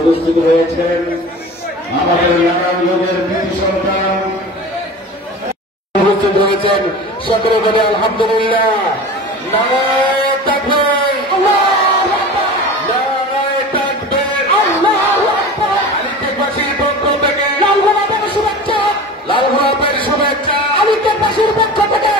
উপস্থিত হয়েছেন আমাদের নারায়ণগঞ্জের কৃতি সন্তান, উপস্থিত হয়েছেন সকলে বলে আলহামদুলিল্লাহ। নারায়ে তাকবীর, নারায়ে তাকবীর, আলিতেকবাসীর পক্ষ থেকে লালগোলাপের শুভেচ্ছা, লালগোলাপের শুভেচ্ছা, আলিতেকবাসীর পক্ষ থেকে